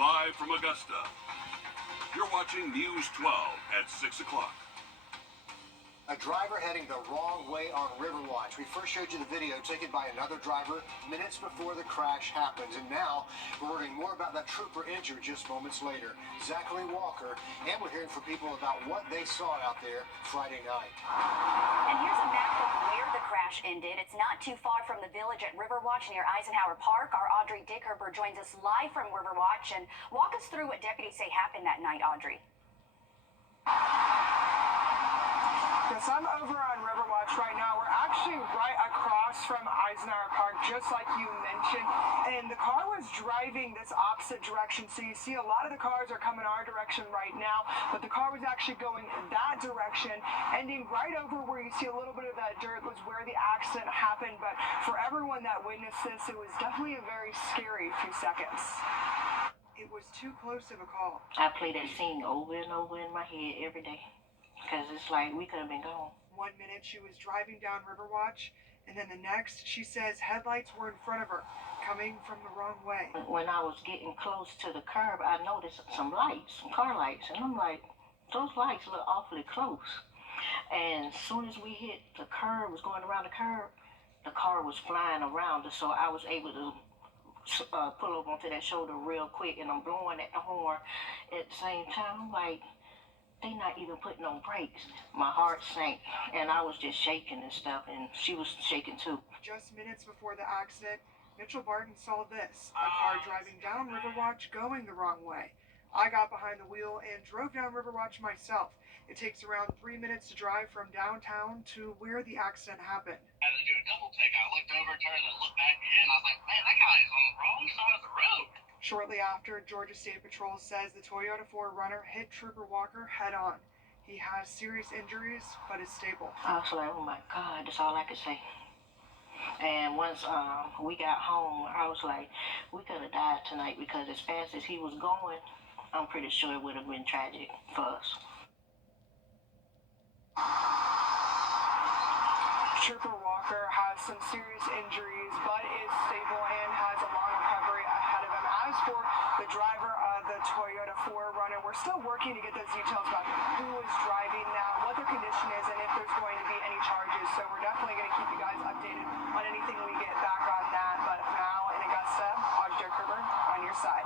Live from Augusta, you're watching News 12 at 6 o'clock. A driver heading the wrong way on Riverwatch. We first showed you the video taken by another driver minutes before the crash happens. And now we're learning more about that trooper injured just moments later, Zachary Walker. And we're hearing from people about what they saw out there Friday night. And here's a map of where the crash ended. It's not too far from the village at Riverwatch near Eisenhower Park. Our Audrey Dickerber joins us live from Riverwatch. And walk us through what deputies say happened that night, Audrey. Yes, I'm over on Riverwatch right now. We're actually right across from Eisenhower Park, just like you mentioned. And the car was driving this opposite direction. So you see a lot of the cars are coming our direction right now, but the car was actually going that direction, ending right over where you see a little bit of that dirt was where the accident happened. But for everyone that witnessed this, it was definitely a very scary few seconds. It was too close of a call. I play that scene over and over in my head every day. Because it's like we could have been gone. 1 minute she was driving down Riverwatch, and then the next she says headlights were in front of her, coming from the wrong way. When I was getting close to the curb, I noticed some lights, some car lights, and I'm like, those lights look awfully close. And as soon as we hit the curb, was going around the curb, the car was flying around us, so I was able to pull over onto that shoulder real quick, and I'm blowing at the horn at the same time. I'm like, they not even putting on brakes. My heart sank, and I was just shaking and stuff, and she was shaking too. Just minutes before the accident, Mitchell Barton saw this, a car driving down Riverwatch going the wrong way. I got behind the wheel and drove down Riverwatch myself. It takes around 3 minutes to drive from downtown to where the accident happened. I had to do a double take. I looked over, turned, and looked back again. I was like, man, that guy is on the wrong side of the road. Shortly after, Georgia State Patrol says the Toyota 4Runner hit Trooper Walker head-on. He has serious injuries, but is stable. I was like, oh my God, that's all I could say. And once we got home, I was like, we could have died tonight, because as fast as he was going, I'm pretty sure it would have been tragic for us. Trooper Walker has some serious injuries, but is stable and has a long recovery ahead of him. As for the driver of the Toyota 4Runner, we're still working to get those details about who is driving that, what their condition is, and if there's going to be any charges. So we're definitely going to keep you guys updated on anything we get back on that. But now in Augusta, Audrey Dickerber on your side.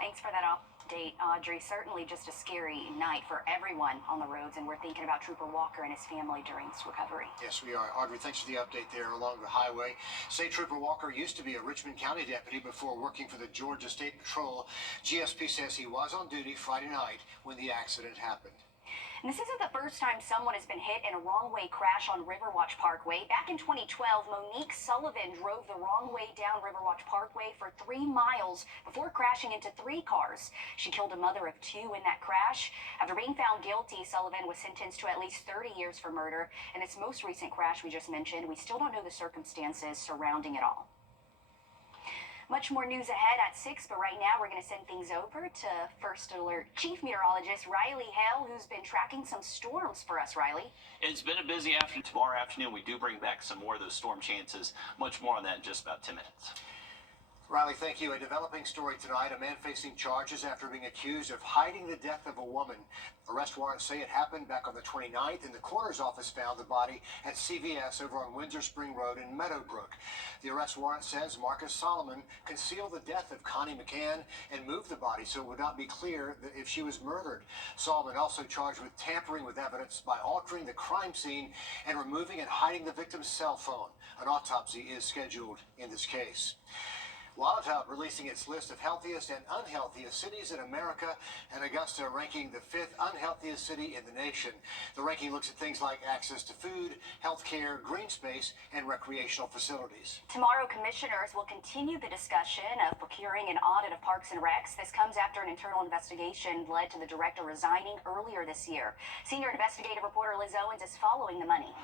Thanks for that update, Audrey. Certainly just a scary night for everyone on the roads, and we're thinking about Trooper Walker and his family during his recovery. Yes, we are. Audrey, thanks for the update there along the highway. State Trooper Walker used to be a Richmond County deputy before working for the Georgia State Patrol. GSP says he was on duty Friday night when the accident happened. And this isn't the first time someone has been hit in a wrong-way crash on Riverwatch Parkway. Back in 2012, Monique Sullivan drove the wrong way down Riverwatch Parkway for 3 miles before crashing into 3 cars. She killed a mother of 2 in that crash. After being found guilty, Sullivan was sentenced to at least 30 years for murder. In this most recent crash we just mentioned, we still don't know the circumstances surrounding it all. Much more news ahead at 6, but right now we're going to send things over to First Alert Chief Meteorologist Riley Hale, who's been tracking some storms for us. Riley? It's been a busy afternoon. Tomorrow afternoon, we do bring back some more of those storm chances. Much more on that in just about 10 minutes. Riley, thank you. A developing story tonight. A man facing charges after being accused of hiding the death of a woman. Arrest warrants say it happened back on the 29th, and the coroner's office found the body at CVS over on Windsor Spring Road in Meadowbrook. The arrest warrant says Marcus Solomon concealed the death of Connie McCann and moved the body so it would not be clear that if she was murdered. Solomon also charged with tampering with evidence by altering the crime scene and removing and hiding the victim's cell phone. An autopsy is scheduled in this case. Wrdw releasing its list of healthiest and unhealthiest cities in America, and Augusta ranking the 5th unhealthiest city in the nation. The ranking looks at things like access to food, health care, green space, and recreational facilities. Tomorrow, commissioners will continue the discussion of procuring an audit of parks and recs. This comes after an internal investigation led to the director resigning earlier this year. Senior investigative reporter Liz Owens is following the money.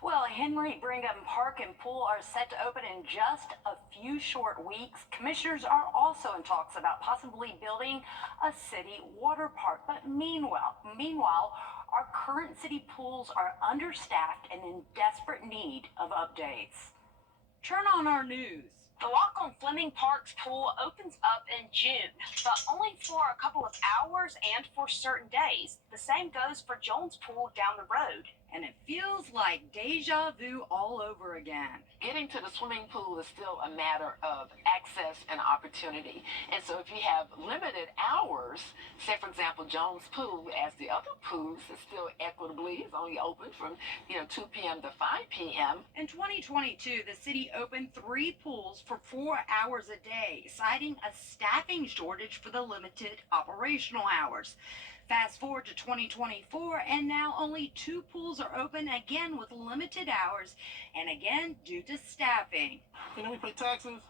Well, Henry Brigham Park and Pool are set to open in just a few short weeks. Commissioners are also in talks about possibly building a city water park. But meanwhile, our current city pools are understaffed and in desperate need of updates. Turn on our news. The lock on Fleming Park's pool opens up in June, but only for a couple of hours and for certain days. The same goes for Jones Pool down the road. And it feels like deja vu all over again. Getting to the swimming pool is still a matter of access and opportunity. And so if you have limited hours, say for example, Jones Pool, as the other pools, is still equitably is only open from 2 p.m. to 5 p.m. In 2022, the city opened 3 pools for 4 hours a day, citing a staffing shortage for the limited operational hours. Fast forward to 2024, and now only 2 pools are open, again with limited hours, and again due to staffing. We pay taxes.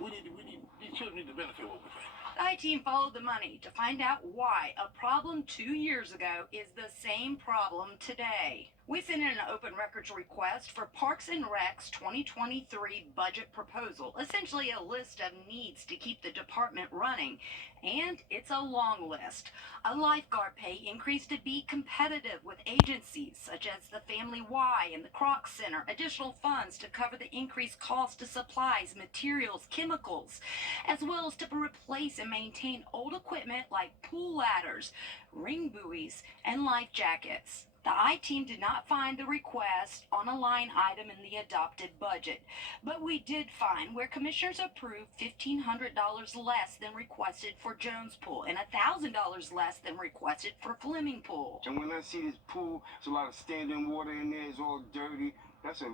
These children need to benefit what we pay. The I-Team followed the money to find out why a problem 2 years ago is the same problem today. We sent in an open records request for Parks and Rec's 2023 budget proposal, essentially a list of needs to keep the department running. And it's a long list. A lifeguard pay increase to be competitive with agencies such as the Family Y and the Croc Center, additional funds to cover the increased cost of supplies, materials, chemicals, as well as to replace and maintain old equipment like pool ladders, ring buoys, and life jackets. The I-Team did not find the request on a line item in the adopted budget, but we did find where commissioners approved $1,500 less than requested for Jones Pool and $1,000 less than requested for Fleming Pool. And when I see this pool, there's a lot of standing water in there. It's all dirty. That's a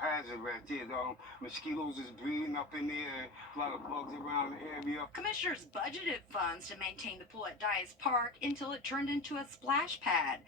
hazard right there. Mosquitoes is breeding up in there. A lot of bugs around the area. Commissioners budgeted funds to maintain the pool at Dias Park until it turned into a splash pad.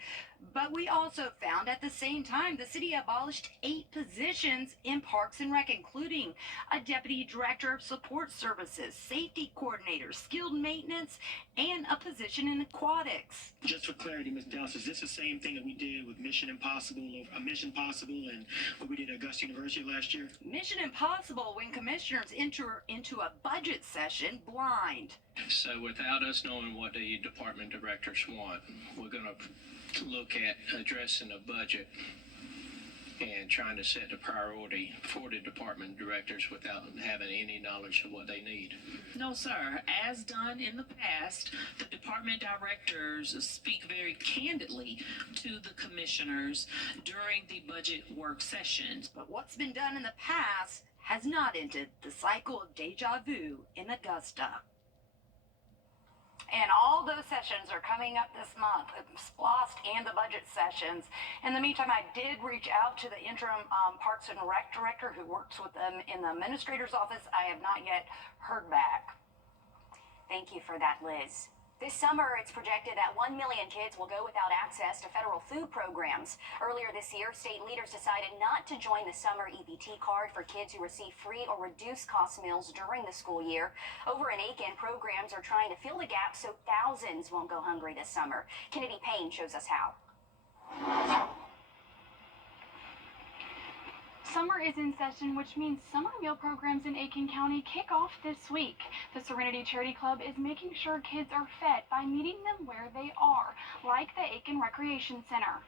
But we also found at the same time the city abolished 8 positions in Parks and Rec, including a deputy director of support services, safety coordinator, skilled maintenance, and a position in aquatics. Just for clarity, Ms. Dallas, is this the same thing that we did with Mission Impossible and what we did at Augusta University last year? Mission Impossible when commissioners enter into a budget session blind. So without us knowing what the department directors want, we're going to look at addressing the budget and trying to set the priority for the department directors without having any knowledge of what they need. No, sir. As done in the past, the department directors speak very candidly to the commissioners during the budget work sessions. But what's been done in the past has not ended the cycle of deja vu in Augusta. And all those sessions are coming up this month, SPLOST and the budget sessions. In the meantime, I did reach out to the interim Parks and Rec director who works with them in the administrator's office. I have not yet heard back. Thank you for that, Liz. This summer, it's projected that 1 million kids will go without access to federal food programs. Earlier this year, state leaders decided not to join the summer EBT card for kids who receive free or reduced cost meals during the school year. Over in Aiken, programs are trying to fill the gap so thousands won't go hungry this summer. Kennedy Payne shows us how. Summer is in session, which means summer meal programs in Aiken County kick off this week. The Serenity Charity Club is making sure kids are fed by meeting them where they are, like the Aiken Recreation Center.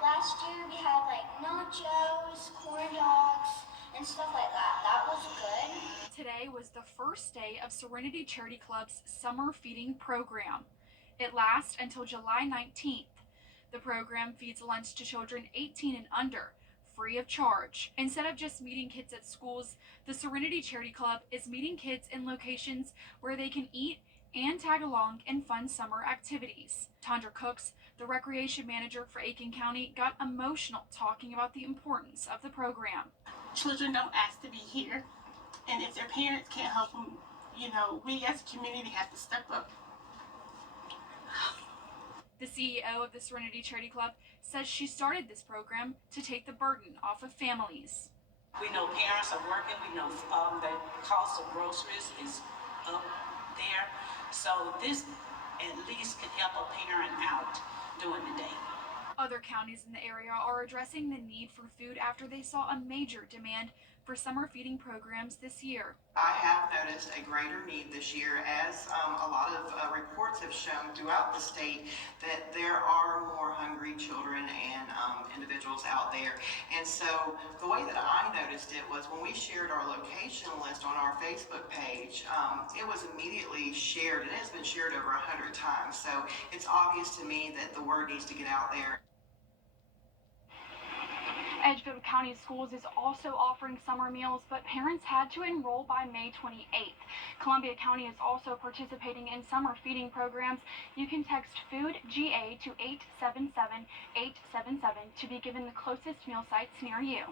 Last year we had like nachos, corn dogs, and stuff like that. That was good. Today was the first day of Serenity Charity Club's summer feeding program. It lasts until July 19th. The program feeds lunch to children 18 and under, free of charge. Instead of just meeting kids at schools, the Serenity Charity Club is meeting kids in locations where they can eat and tag along in fun summer activities. Tondra Cooks, the recreation manager for Aiken County, got emotional talking about the importance of the program. Children don't ask to be here, and if their parents can't help them, we as a community have to step up. The CEO of the Serenity Charity Club says she started this program to take the burden off of families. We know parents are working. We know the cost of groceries is up there. So this at least can help a parent out during the day. Other counties in the area are addressing the need for food after they saw a major demand for summer feeding programs this year. I have noticed a greater need this year, as a lot of reports have shown throughout the state that there are more hungry children and individuals out there. And so the way that I noticed it was when we shared our location list on our Facebook page, it was immediately shared, and it's been shared over 100 times. So it's obvious to me that the word needs to get out there. Edgefield County Schools is also offering summer meals, but parents had to enroll by May 28th. Columbia County is also participating in summer feeding programs. You can text Food GA to 877-877 to be given the closest meal sites near you.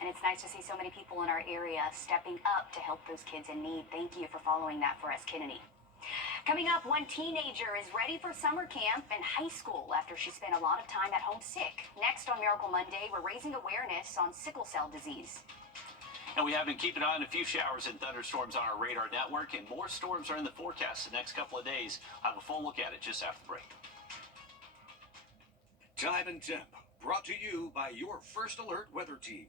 And it's nice to see so many people in our area stepping up to help those kids in need. Thank you for following that for us, Kennedy. Coming up, one teenager is ready for summer camp in high school after she spent a lot of time at home sick. Next on Miracle Monday, we're raising awareness on sickle cell disease. And we have been keeping on a few showers and thunderstorms on our radar network, and more storms are in the forecast the next couple of days. I'll have a full look at it just after the break. Time and temp, brought to you by your First Alert weather team.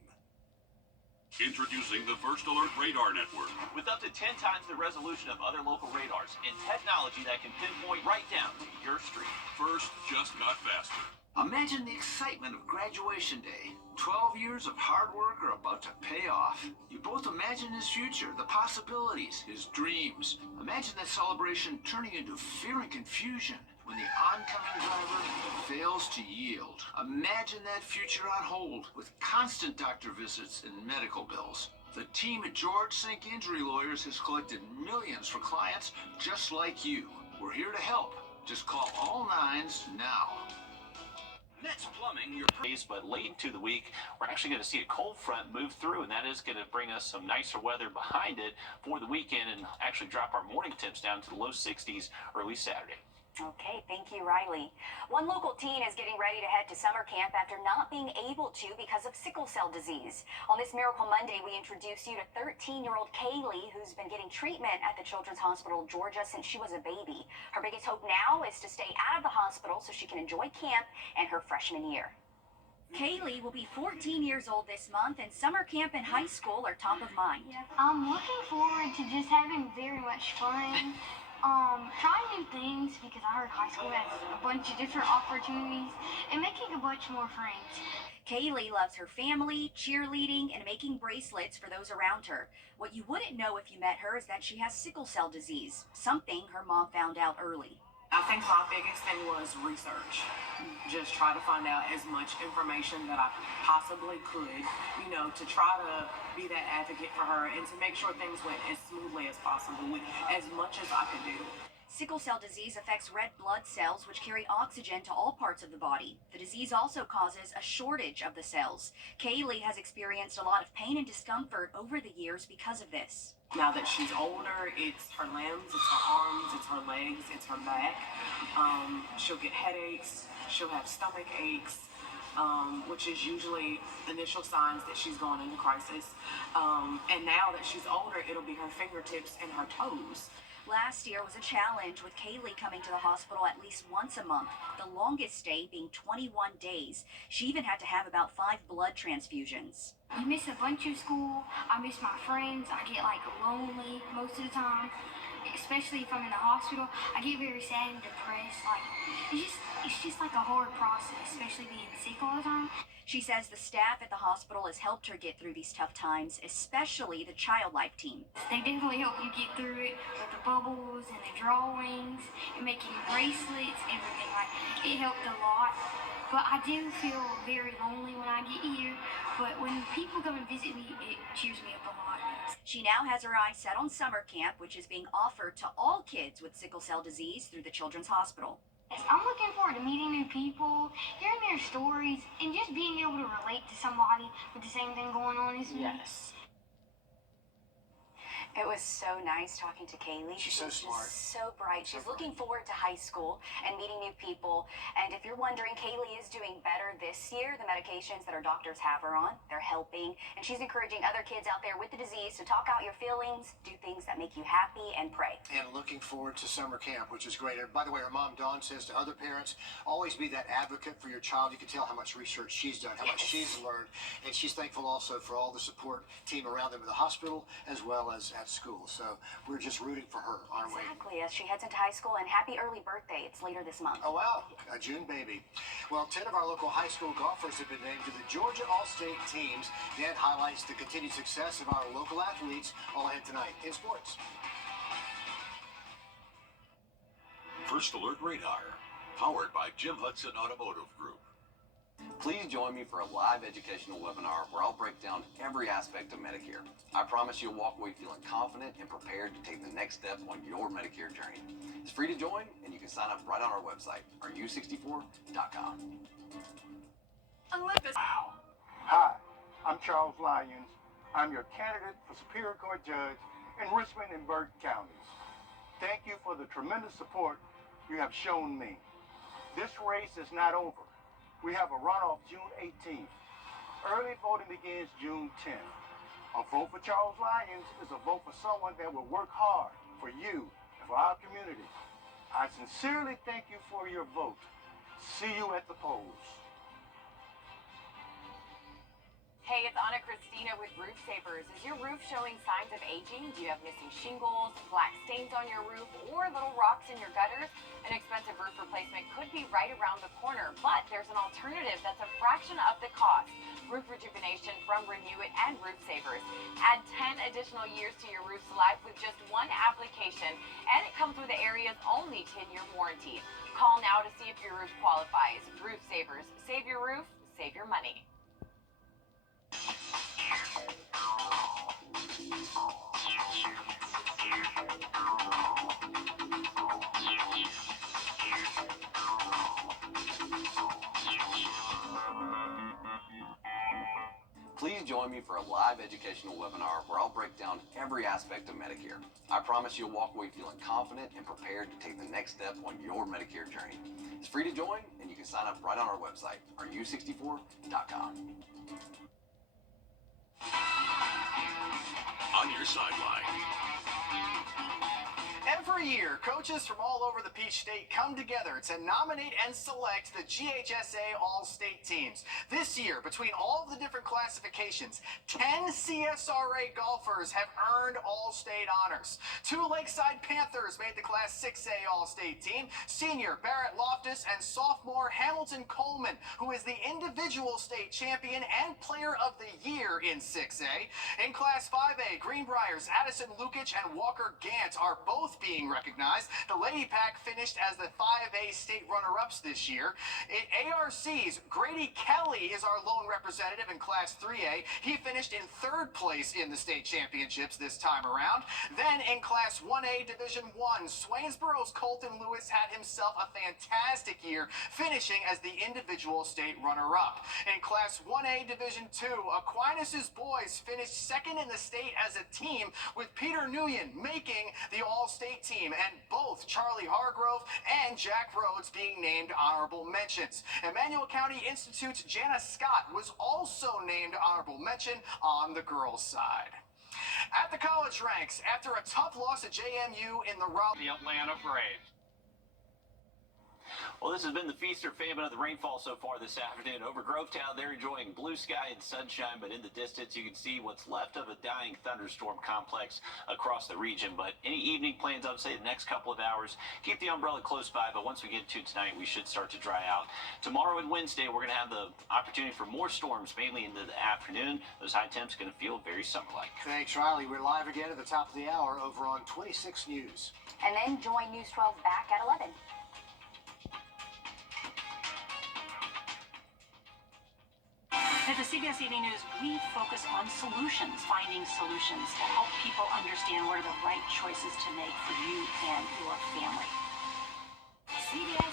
Introducing the First Alert Radar Network. With up to 10 times the resolution of other local radars and technology that can pinpoint right down to your street. First just got faster. Imagine the excitement of graduation day. 12 years of hard work are about to pay off. You both imagine his future, the possibilities, his dreams. Imagine that celebration turning into fear and confusion when the oncoming driver fails to yield. Imagine that future on hold with constant doctor visits and medical bills. The team at George Sink Injury Lawyers has collected millions for clients just like you. We're here to help. Just call all nines now. Next Plumbing, your days, but late into the week, we're actually going to see a cold front move through, and that is going to bring us some nicer weather behind it for the weekend and actually drop our morning temps down to the low 60s early Saturday. Okay, thank you, Riley. One local teen is getting ready to head to summer camp after not being able to because of sickle cell disease. On this Miracle Monday, we introduce you to 13-year-old Kaylee, who's been getting treatment at the Children's Hospital of Georgia since she was a baby. Her biggest hope now is to stay out of the hospital so she can enjoy camp and her freshman year. Kaylee will be 14 years old this month, and summer camp and high school are top of mind. I'm looking forward to just having very much fun. Trying new things because I heard high school has a bunch of different opportunities and making a bunch more friends. Kaylee loves her family, cheerleading, and making bracelets for those around her. What you wouldn't know if you met her is that she has sickle cell disease, something her mom found out early. I think my biggest thing was research. Just try to find out as much information that I possibly could, to try to be that advocate for her and to make sure things went as smoothly as possible with as much as I could do. Sickle cell disease affects red blood cells, which carry oxygen to all parts of the body. The disease also causes a shortage of the cells. Kaylee has experienced a lot of pain and discomfort over the years because of this. Now that she's older, it's her limbs, it's her arms, it's her legs, it's her back. She'll get headaches, she'll have stomach aches, which is usually initial signs that she's going into crisis. And now that she's older, it'll be her fingertips and her toes. Last year was a challenge, with Kaylee coming to the hospital at least once a month, the longest stay being 21 days. She even had to have about 5 blood transfusions. You miss a bunch of school. I miss my friends. I get lonely most of the time, especially if I'm in the hospital. I get very sad and depressed. It's just like a hard process, especially being sick all the time. She says the staff at the hospital has helped her get through these tough times, especially the Child Life team. They definitely help you get through it with the bubbles and the drawings and making bracelets, everything. It helped a lot. But I do feel very lonely when I get here. But when people come and visit me, it cheers me up a lot. She now has her eyes set on summer camp, which is being offered to all kids with sickle cell disease through the Children's Hospital. I'm looking forward to meeting new people, hearing their stories, and just being able to relate to somebody with the same thing going on as me. Yes. It was so nice talking to Kaylee. She's so smart. Just so bright. She's looking forward to high school and meeting new people. And if you're wondering, Kaylee is doing better this year. The medications that her doctors have her on, they're helping. And she's encouraging other kids out there with the disease to talk out your feelings, do things that make you happy, and pray. And looking forward to summer camp, which is great. And by the way, her mom, Dawn, says to other parents, always be that advocate for your child. You can tell how much research she's done, how much she's learned. And she's thankful also for all the support team around them in the hospital as well as at school. So we're just rooting for her, aren't we? Exactly, as she heads into high school. And happy early birthday. It's later this month. Oh, wow. A June baby. Well, 10 of our local high school golfers have been named to the Georgia All-State teams. Dan highlights the continued success of our local athletes all ahead tonight in sports. First Alert Radar, powered by Jim Hudson Automotive Group. Please join me for a live educational webinar where I'll break down every aspect of Medicare. I promise you'll walk away feeling confident and prepared to take the next step on your Medicare journey. It's free to join, and you can sign up right on our website, rU64.com. Olympus. Hi, I'm Charles Lyons. I'm your candidate for Superior Court Judge in Richmond and Burke counties. Thank you for the tremendous support you have shown me. This race is not over. We have a runoff June 18th. Early voting begins June 10th. A vote for Charles Lyons is a vote for someone that will work hard for you and for our community. I sincerely thank you for your vote. See you at the polls. Hey, it's Anna Christina with Roof Savers. Is your roof showing signs of aging? Do you have missing shingles, black stains on your roof, or little rocks in your gutters? An expensive roof replacement could be right around the corner, but there's an alternative that's a fraction of the cost. Roof rejuvenation from Renew It and Roof Savers. Add 10 additional years to your roof's life with just one application, and it comes with the area's only 10-year warranty. Call now to see if your roof qualifies. Roof Savers. Save your roof, save your money. Please join me for a live educational webinar where I'll break down every aspect of Medicare. I promise you'll walk away feeling confident and prepared to take the next step on your Medicare journey. It's free to join, and you can sign up right on our website, rU64.com. On your sideline. Every year, coaches from all over the Peach State come together to nominate and select the GHSA All-State teams. This year, between all of the different classifications, 10 CSRA golfers have earned All-State honors. 2 Lakeside Panthers made the Class 6A All-State team, senior Barrett Loftus and sophomore Hamilton Coleman, who is the individual state champion and player of the year in 6A. In Class 5A, Greenbrier's Addison Lukic and Walker Gant are both being recognized. The Lady Pack finished as the 5A state runner-ups this year. In ARC's, Grady Kelly is our lone representative in Class 3A. He finished in 3rd place in the state championships this time around. Then in Class 1A Division 1, Swainsboro's Colton Lewis had himself a fantastic year, finishing as the individual state runner-up. In Class 1A Division 2, Aquinas' boys finished 2nd in the state as a team, with Peter Nguyen making the All-State team, and both Charlie Hargrove and Jack Rhodes being named honorable mentions. Emmanuel County Institute's Jana Scott was also named honorable mention on the girls' side. At the college ranks, after a tough loss at JMU in the Atlanta Braves. Well, this has been the feast or famine of the rainfall so far this afternoon. Over Grovetown, they're enjoying blue sky and sunshine, but in the distance, you can see what's left of a dying thunderstorm complex across the region. But any evening plans, I would say the next couple of hours, keep the umbrella close by, but once we get to tonight, we should start to dry out. Tomorrow and Wednesday, we're going to have the opportunity for more storms, mainly into the afternoon. Those high temps going to feel very summer-like. Thanks, Riley. We're live again at the top of the hour over on 26 News. And then join News 12 back at 11. At the CBS Evening News, we focus on solutions, finding solutions to help people understand what are the right choices to make for you and your family.